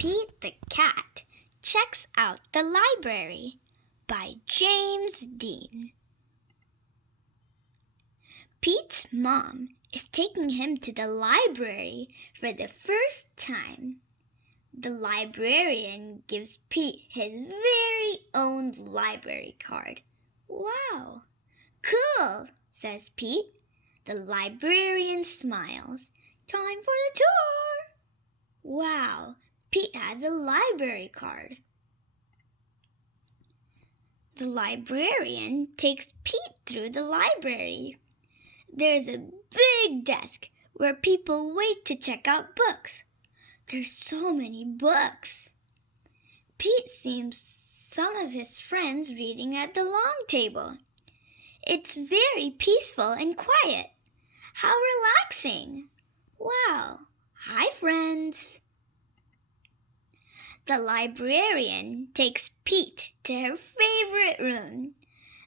Pete the Cat Checks Out the Library by James Dean. Pete's mom is taking him to the library for the first time. The librarian gives Pete his very own library card. "Wow, cool," says Pete. The librarian smiles. "Time for the tour." Wow, Pete has a library card. The librarian takes Pete through the library. There's a big desk where people wait to check out books. There's so many books. Pete sees some of his friends reading at the long table. It's very peaceful and quiet. How relaxing. Wow. Hi, friends. The librarian takes Pete to her favorite room.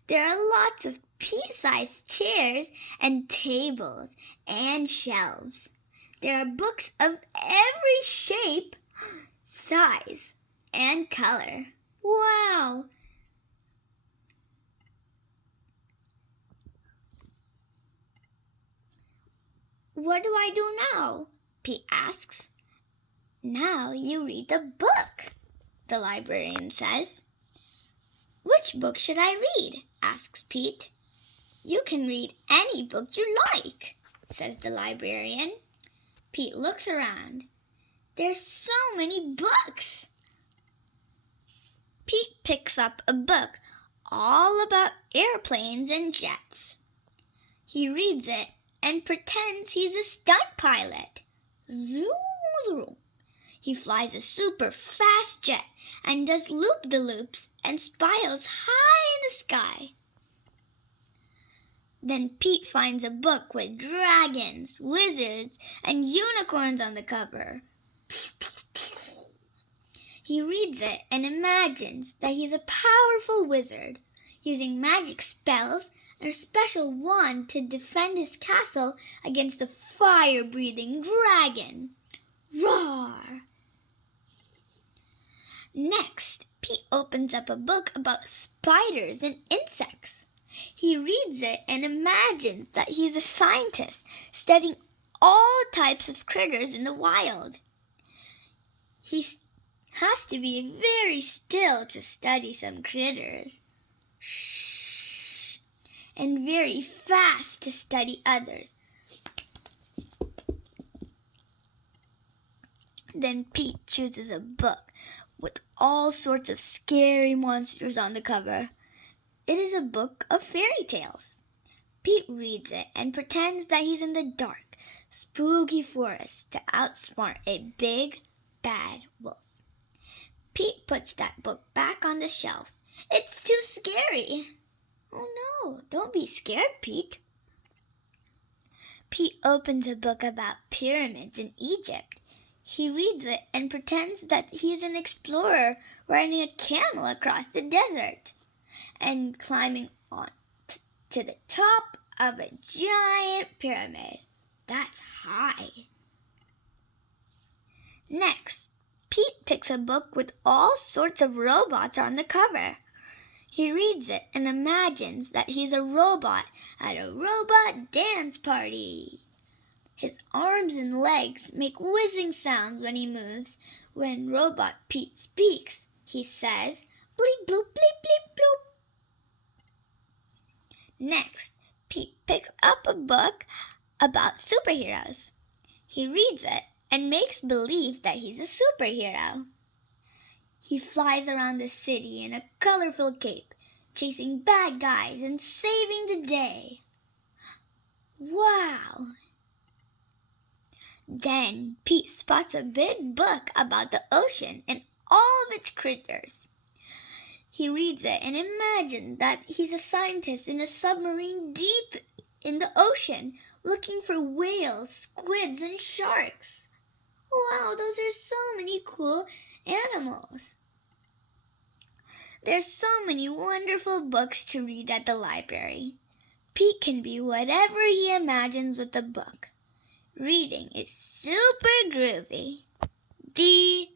There are lots of Pete-sized chairs and tables and shelves. There are books of every shape, size, and color. Wow! "What do I do now?" Pete asks. "Now you read the book," the librarian says. "Which book should I read?" asks Pete. "You can read any book you like," says the librarian. Pete looks around. There's so many books. Pete picks up a book all about airplanes and jets. He reads it and pretends he's a stunt pilot. Zoom! He flies a super fast jet and does loop-de-loops and spirals high in the sky. Then Pete finds a book with dragons, wizards, and unicorns on the cover. He reads it and imagines that he's a powerful wizard, using magic spells and a special wand to defend his castle against a fire-breathing dragon. Roar! Next, Pete opens up a book about spiders and insects. He reads it and imagines that he's a scientist studying all types of critters in the wild. He has to be very still to study some critters. Shh. And very fast to study others. Then Pete chooses a book with all sorts of scary monsters on the cover. It is a book of fairy tales. Pete reads it and pretends that he's in the dark, spooky forest to outsmart a big, bad wolf. Pete puts that book back on the shelf. It's too scary. "Oh no, don't be scared, Pete." Pete opens a book about pyramids in Egypt. He reads it and pretends that he's an explorer riding a camel across the desert and climbing on to the top of a giant pyramid. That's high. Next, Pete picks a book with all sorts of robots on the cover. He reads it and imagines that he's a robot at a robot dance party. His arms and legs make whizzing sounds when he moves. When Robot Pete speaks, he says, "Bleep, bloop, bleep, bleep, bloop." Next, Pete picks up a book about superheroes. He reads it and makes believe that he's a superhero. He flies around the city in a colorful cape, chasing bad guys and saving the day. Wow! Then Pete spots a big book about the ocean and all of its critters. He reads it and imagines that he's a scientist in a submarine deep in the ocean, looking for whales, squids, and sharks. Wow, those are so many cool animals. There's so many wonderful books to read at the library. Pete can be whatever he imagines with the book. Reading is super groovy. The